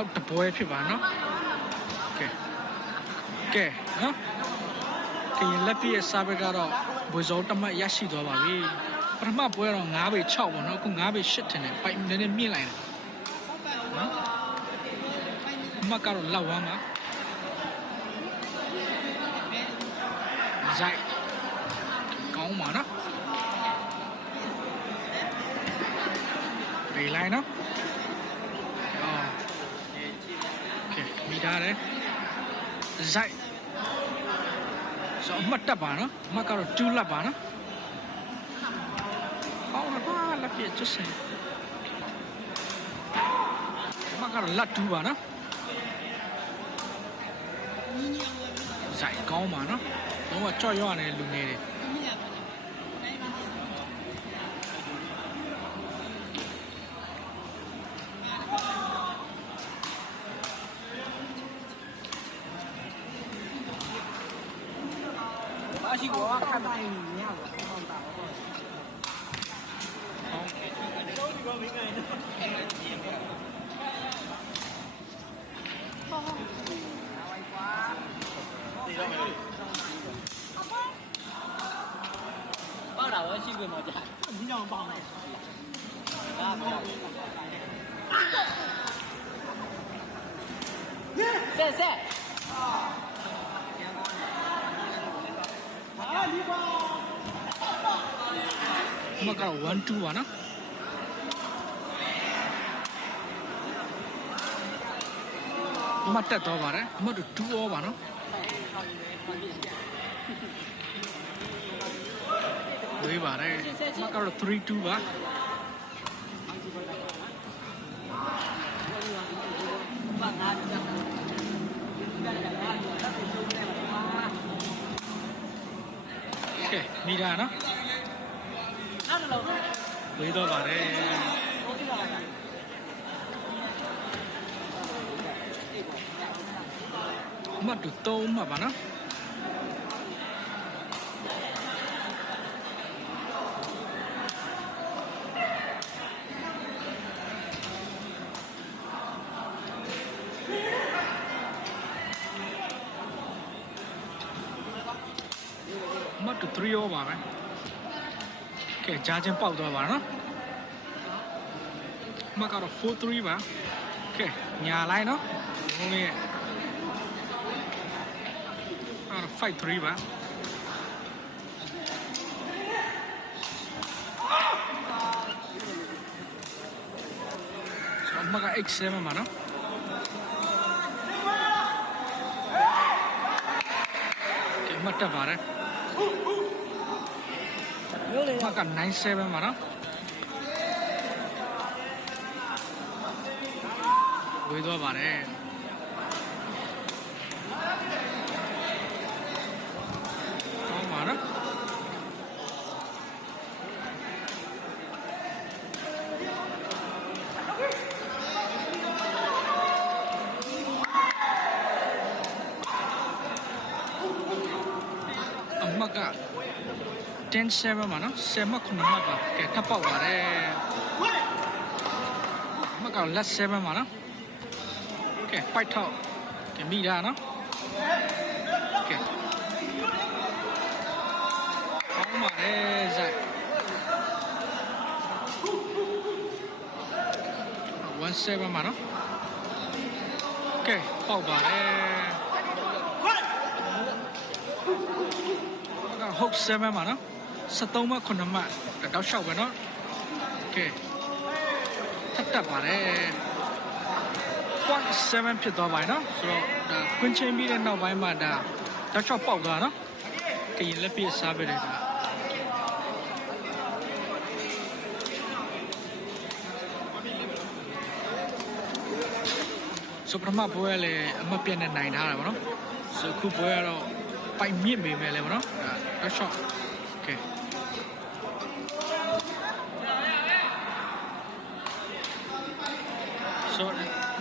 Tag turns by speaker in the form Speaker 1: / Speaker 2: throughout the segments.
Speaker 1: နောက်တပွဲဖြစ်ပါနော်ကဲကဲနော်ကရင်လက်ပြည့်ရဲ့စားဘက်ကတော့ဘွေစောတမတ်ရရှိသွားပါပြီပထမပွဲတော့9ပေ6ပေါ့နော်အခု9ပေ8ထင်တယ်ပိုက်နည်းနည်းမြင့်လိုက်တယ်နော်အမကတော့လောက်ဝမ်းပါဇိုက်ကောင်းပါနော်ဘေးလိုက်နော် ဇိုက်ဆိုအမှတ်တက်ပါနော်အမှတ်ကတော့2လက်ပါနော်ဟောလာပါလက်ပြချစ်စင်အမှတ်ကတော့လက်2ပါနော်ဇိုက်ကောင်းပါနော်တော့ကြော့ရွရတယ်လူငယ်တွေ
Speaker 2: 还是我看到你尿了，包大了？
Speaker 3: 好，好。好。包大
Speaker 2: 我是没么
Speaker 3: 子啊，你让包。啊包。
Speaker 2: 啊。先
Speaker 1: 生。 မှတ်ကတော့1 2ပါနော်အမှတ်တက်တော့ပါတယ်အမှတ်တို့2 all ပါနော်ဝေးပါတယ်အမှတ်ကတော့3 2ပါ
Speaker 3: ပါ
Speaker 1: ကဲမိတာနော်
Speaker 3: အဲ့လို
Speaker 1: ဝေးတော့ပါတယ်အမှတ်တို့3မှတ်ပါနော် မှတ်တို့3ရောပါပဲကဲဂျာချင်းပေါက်သွားပါနော်အမှတ်ကတော့4-3ပါကဲညာလိုက်နော်ဘုံလေးရဲ့အဲ့တော့5-3ပါဆိုအမှတ်က8-7ပါနော်ကဲအမှတ်တက်ပါတယ်
Speaker 3: မျိုးလေး
Speaker 1: အမှတ်က97ပါနော်ဝေးသွားပါတယ်ကောင်းပါနော်အမှတ်က 107ပါနော်7မှတ်9မှတ်ပါကဲထပ်ပေါက်ပါတယ်အမှတ်ကလက်7ပါနော်ကဲပိုက်ထောက်ကဲမိတာနော်ကဲကောင်းပါတယ်ဇိုက်17ပါနော်ကဲပေါက်ပါတယ်ကဟုတ်7ပါနော် 73မှတ်9မှတ်တောက်လျှောက်ပဲနော်ကဲထပ်တက်ပါတယ်0.7ဖြစ်သွားပါပြီနော်ဆိုတော့ဒါခွင်းချင်းပြီးတဲ့နောက်ပိုင်းမှာဒါတောက်လျှောက်ပေါက်သွားနော်ကရင်လက်ပြစားပေးတယ်ဒါဆိုပထမပွဲကလည်းအမတ်ပြတ်နဲ့နိုင်ထားတာဗောနော်ဆိုအခုပွဲကတော့ပိုက်မြင့်ပေမဲ့လည်းဗောနော်ဒါတောက်လျှောက် Okay.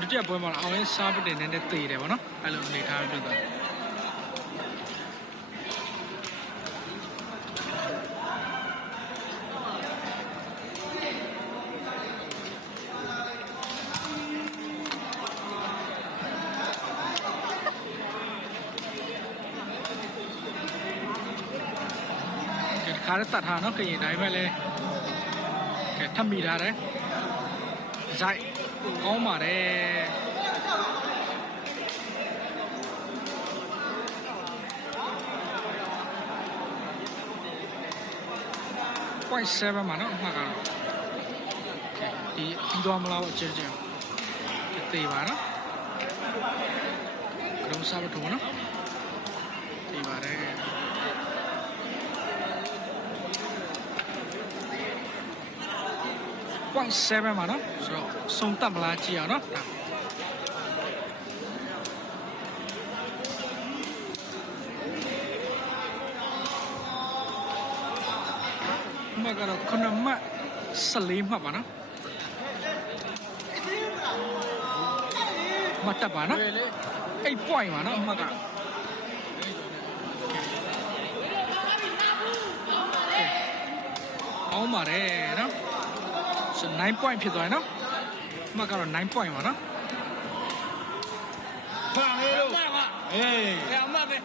Speaker 1: တိယပွဲမှာအောင်ရင်ရှားပစ်တယ်နည်းနည်းသေးတယ်ပေါ့နော်အဲ့လိုအနေထားဖြစ်သွားခါရတတ်တာเนาะခရင်ဒါပေမဲ့လည်းကဲထပ်မိတာတယ်ဇိုက် ကောင်းပါတယ်ပွိုင်7မှာနော်အမှတ်ကတော့ကဲဒီပြီးသွားမလားပေါ့အချင်းချင်းကဲတေးပါနော်ကရုံးစားမထုံနော်တေးပါတယ် 0.7ပါနော်ဆိုတော့စုံတက်မလားကြည့်အောင်နော်ဒါမကတော့ခုနမှတ်14မှတ်ပါနော်မတ်တက်ပါနော်8 point ပါနော်အမှတ်ကအောင်ပါတယ်နော် ဆို9 point ဖြစ်သွားတယ်နော်အမှတ်ကတော့9 point ပါနော်
Speaker 2: ဘာလဲလို့အေး
Speaker 3: အမှတ်ပဲ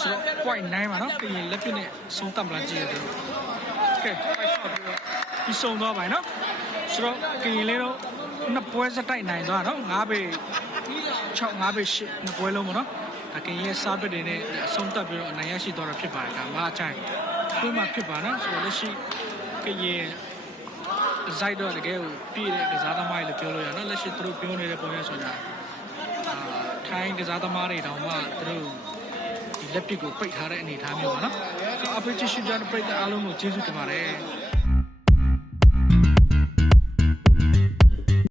Speaker 1: ဆိုတော့ point 9ပါနော်ပြင်လက်ပြနဲ့ဆုံးတက်မလားကြည့်ရတယ်ကဲ point ဆော့ပြီးတော့ဒီဆုံးသွားပါနော်ဆိုတော့ကရင်လေးတော့နှစ်ပွဲစတိုက်နိုင်သွားနော်9ပေ6 9ပေ8နှစ်ပွဲလုံးပေါ့နော်ဒါကရင်ရဲ့စားပစ်တွေနဲ့ဆုံးတက်ပြီးတော့အနိုင်ရရှိသွားတာဖြစ်ပါတယ်ဒါမှအချိုင်ဒီမှာဖြစ်ပါနော်ဆိုတော့လက်ရှိကရင် ဇိုက်တော့တကယ်ကိုပြည့်တဲ့ကစားသမားတွေလို့ပြောလို့ရနော်လက်ရှိသူတို့ပြောနေတဲ့ပုံရဆိုတာအာထိုင်းကစားသမားတွေတောင်မှသူတို့ဒီလက်ပစ်ကိုပိတ်ထားတဲ့အနေအထားမျိုးပါနော်ဆိုတော့အပရိချစ်ရှိကြတဲ့ပရိသတ်အားလုံးကိုကျေးဇူးတင်ပါတယ်